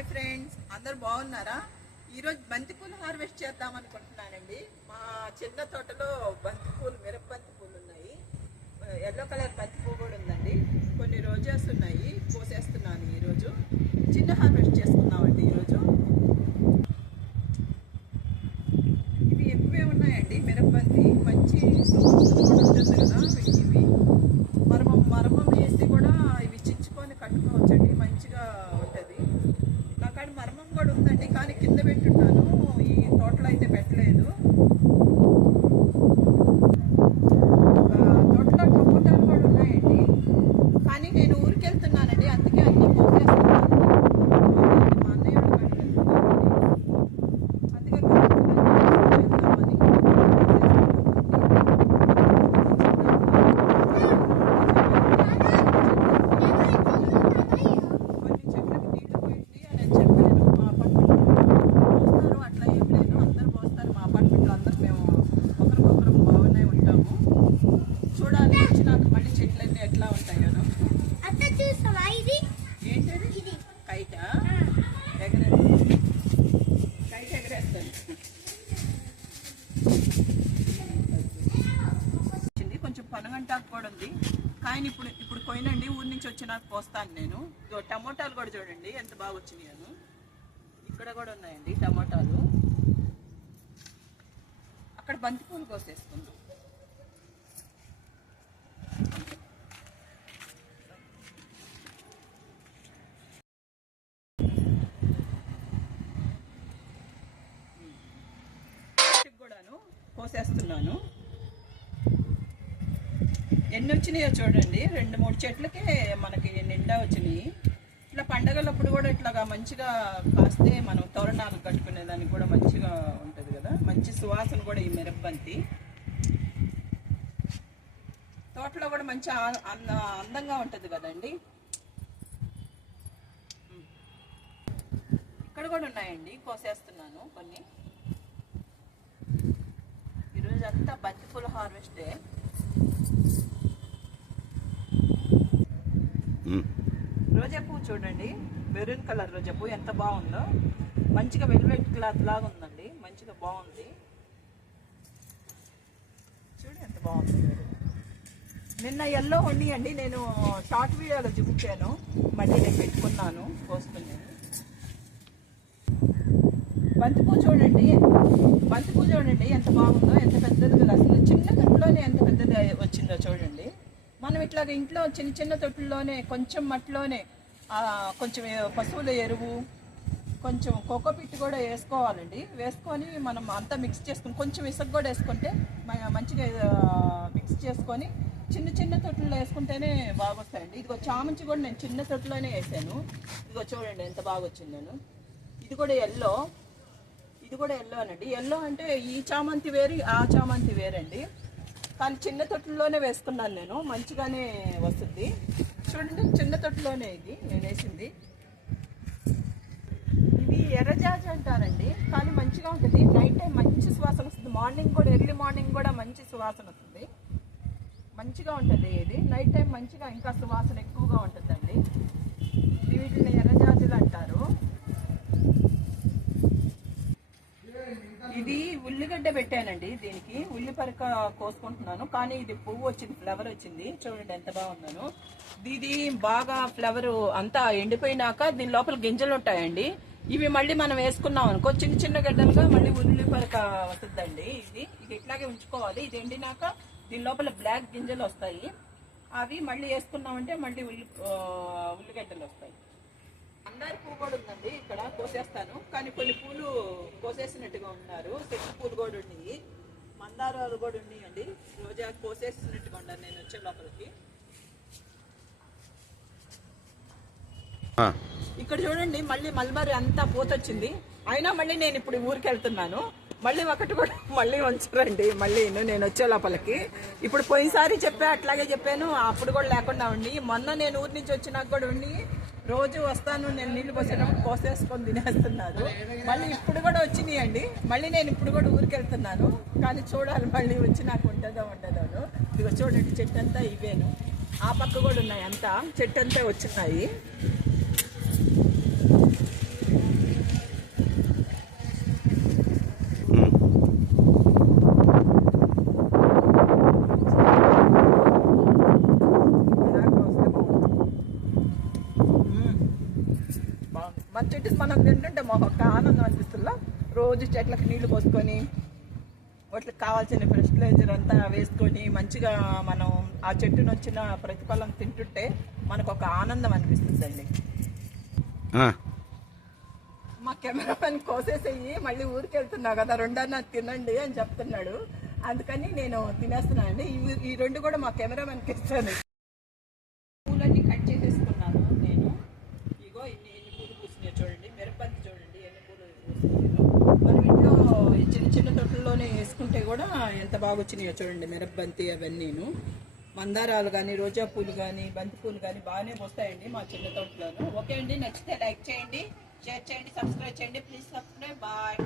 Hi friends, అందరు బాగున్నారా? ఈరోజు బంతిపూలు హార్వెస్ట్ చేద్దాం అనుకుంటున్నానండి. మా చిన్న తోటలో బంతిపూలు, మిరప బంతిపూలు ఉన్నాయి. ఎల్లో కలర్ బంతిపూ కూడా ఉందండి. కొన్ని రోజెస్ ఉన్నాయి, కోసేస్తున్నాను. ఈరోజు చిన్న హార్వెస్ట్ చేసుకున్నామండి. ఈరోజు ఇవి ఎక్కువే ఉన్నాయండి. మిరప బంతి మంచి ఉంటుంది కదా. ఇవి మరమం వేసి కూడా ఇవి చించుకొని కట్టుకోవచ్చండి. మంచిగా ఉంటుంది. నాకాడ మరమం కూడా ఉందండి, కానీ కింద పెట్టున్నాను. ఈ తోటలో అయితే పెట్టలేదు. తోటలో టమోటాలు కూడా ఉన్నాయండి, కానీ నేను ఊరికి వెళ్తున్నానండి, అందుకే అన్నీ పోసేస్తున్నాను. మా అన్నయ్య కాడికి వెళ్తున్నానండి, అందుకే చూడాలి వచ్చినాక మళ్ళీ చెట్లన్నీ ఎట్లా ఉంటాయో. ఏంటది? కైటా? కైట్ ఎగరేస్తాను. కొంచెం పనగంటాకు కూడా ఉంది, కానీ ఇప్పుడు పోయినండి. ఊరి నుంచి వచ్చినాక పోస్తాను నేను. టమోటాలు కూడా చూడండి ఎంత బాగా వచ్చినాయను. ఇక్కడ కూడా ఉన్నాయండి టమోటాలు. అక్కడ బంతిపూలు కోసేసుకుందాం. కూడాను కోసేస్తున్నాను. ఎన్ని వచ్చినాయో చూడండి. 2-3 చెట్లకే మనకి నిండా వచ్చినాయి. ఇట్లా పండగలప్పుడు కూడా ఇట్లాగా మంచిగా కాస్తే మనం తోరణాలు కట్టుకునేదానికి కూడా మంచిగా ఉంటుంది కదా. మంచి సువాసన కూడా ఈ మిరపబంతి. తోటలో కూడా మంచి అందంగా ఉంటుంది కదండి. ఇక్కడ కూడా ఉన్నాయండి, కోసేస్తున్నాను కొన్ని. ఈరోజు అంతా బంతిపూల హార్వెస్టే. రోజా పువ్వు చూడండి, మెరూన్ కలర్ రోజా పువ్వు ఎంత బాగుందో. మంచిగా వెల్వెట్ క్లాత్ లాగా ఉందండి, మంచిగా బాగుంది. చూడు ఎంత బాగుంది. నిన్న ఎల్లో ఉన్నాయండి, నేను షార్ట్ వీడియోలో చూపించాను. మళ్ళీ నేను పెట్టుకున్నాను, కోసుకున్నాను. బంతిపూ చూడండి, బంతిపూ చూడండి ఎంత బాగుందో, ఎంత పెద్దది కదా. అసలు చిన్న తొట్టులోనే ఎంత పెద్దది వచ్చిందో చూడండి. మనం ఇట్లాగ ఇంట్లో చిన్న చిన్న తొట్టుల్లోనే కొంచెం మట్టిలోనే కొంచెం పశువుల ఎరువు, కొంచెం కోకోపిట్ కూడా వేసుకోవాలండి. వేసుకొని మనం అంతా మిక్స్ చేసుకుని కొంచెం ఇసుక కూడా వేసుకుంటే మంచిగా మిక్స్ చేసుకొని చిన్న చిన్న తొట్టుల్లో వేసుకుంటేనే బాగా వస్తాయండి. ఇదిగో చామంతి కూడా నేను చిన్న తొట్టులోనే వేసాను. ఇదిగో చూడండి ఎంత బాగా వచ్చిందాను. ఇది కూడా ఎల్లో, ఇది కూడా ఎల్లో అనండి. ఎల్లో అంటే ఈ చామంతి వేరు, ఆ చామంతి వేరండి. కానీ చిన్న తొట్టులోనే వేసుకున్నాను నేను, మంచిగానే వస్తుంది. చూడండి చిన్న తొట్టులోనే ఇది నేను వేసింది. ఇవి ఎర్రజాజి అంటారండి, కానీ మంచిగా ఉంటుంది. నైట్ టైం మంచి సువాసన వస్తుంది. మార్నింగ్ కూడా, ఎర్లీ మార్నింగ్ కూడా మంచి సువాసన వస్తుంది. మంచిగా ఉంటుంది ఇది. నైట్ టైం మంచిగా ఇంకా సువాసన ఎక్కువగా ఉంటుందండి. వీటిని ఎర్రజాజులు అంటారు. ఇది ఉల్లిగడ్డ పెట్టానండి, దీనికి ఉల్లి పరిక కోసుకుంటున్నాను. కానీ ఇది పువ్వు వచ్చింది, ఫ్లవర్ వచ్చింది. చూడండి ఎంత బాగుందను. ఇది బాగా ఫ్లవర్ అంతా ఎండిపోయినాక దీని లోపల గింజలు ఉంటాయండి. ఇవి మళ్ళీ మనం వేసుకున్నాం అనుకో, చిన్న చిన్న గడ్డలుగా మళ్ళీ ఉల్లి పరిక వస్తుందండి. ఇది ఇట్లాగే ఉంచుకోవాలి. ఇది ఎండినాక దీని లోపల బ్లాక్ గింజలు వస్తాయి. అవి మళ్ళీ వేసుకున్నామంటే మళ్ళీ ఉల్లిగడ్డలు వస్తాయి. మందార పువ్వు కూడా ఉందండి, ఇక్కడ కోసేస్తాను. కానీ కొన్ని పూలు కోసేసినట్టుగా ఉన్నారు. చెట్టు పూలు కూడా ఉన్నాయి, మందారాలు కూడా ఉన్నాయండి. రోజా కోసేసినట్టుగా ఉన్నారు నేను వచ్చే లోపలికి. ఇక్కడ చూడండి మళ్ళీ మల్బరీ అంతా పోతొచ్చింది. అయినా మళ్ళీ నేను ఇప్పుడు ఊరికి వెళ్తున్నాను. మళ్ళీ ఒకటి కూడా మళ్ళీ ఉంచరండి. మళ్ళీ నేను వచ్చే లోపలికి. ఇప్పుడు పోయినసారి అట్లాగే చెప్పాను, అప్పుడు కూడా లేకుండా ఉండి. మొన్న నేను ఊరి నుంచి వచ్చినాక కూడా ఉండి రోజు వస్తాను, నేను నీళ్లు పోసేటప్పుడు కోసేసుకొని తినేస్తున్నారు. మళ్ళీ ఇప్పుడు కూడా వచ్చినాయండి. మళ్ళీ నేను ఇప్పుడు కూడా ఊరికి వెళ్తున్నాను, కానీ చూడాలి మళ్ళీ వచ్చి నాకు ఉంటుందో ఉండదో. ఇదిగో చూడండి చెట్టు అంతా ఇవేను. ఆ పక్క కూడా ఉన్నాయి, అంతా చెట్టు అంతా వచ్చినాయి. మన చెట్టు మనం తింటుంటే మాకు ఒక ఆనందం అనిపిస్తుందా. రోజు చెట్లకు నీళ్లు పోసుకొని వాటికి కావాల్సిన ఫెర్టిలైజర్ అంతా వేసుకొని మంచిగా మనం ఆ చెట్టును వచ్చిన ప్రతిఫలం తింటుంటే మనకు ఒక ఆనందం అనిపిస్తుందండి. మా కెమెరామెన్ కోసేసేయి మళ్ళీ ఊరికి వెళ్తున్నా కదా, రెండన్నా తినండి అని చెప్తున్నాడు. అందుకని నేను తినేస్తున్నానండి. ఈ రెండు కూడా మా కెమెరామెన్కి ఇస్తాను. పూలన్నీ కట్ చేసేసుకున్నాను నేను. ఇగో ఎన్ని పూలు పూసినాయి చూడండి. మిరపంతి చూడండి ఎన్ని పూలు పూసినాయో. మనం ఇంట్లో చిన్న చిన్న తొట్టుల్లోనే వేసుకుంటే కూడా ఎంత బాగా వచ్చినాయో చూడండి. మిరపబంతి అవన్నీను, మందారాలు కానీ, రోజా పూలు కానీ, బంతి పూలు కానీ బాగానే వస్తాయండి మా చిన్న తోటలోను. ఓకే అండి, నచ్చితే లైక్ చేయండి, షేర్ చేయండి, సబ్స్క్రైబ్ చేయండి. Please subscribe. బాయ్.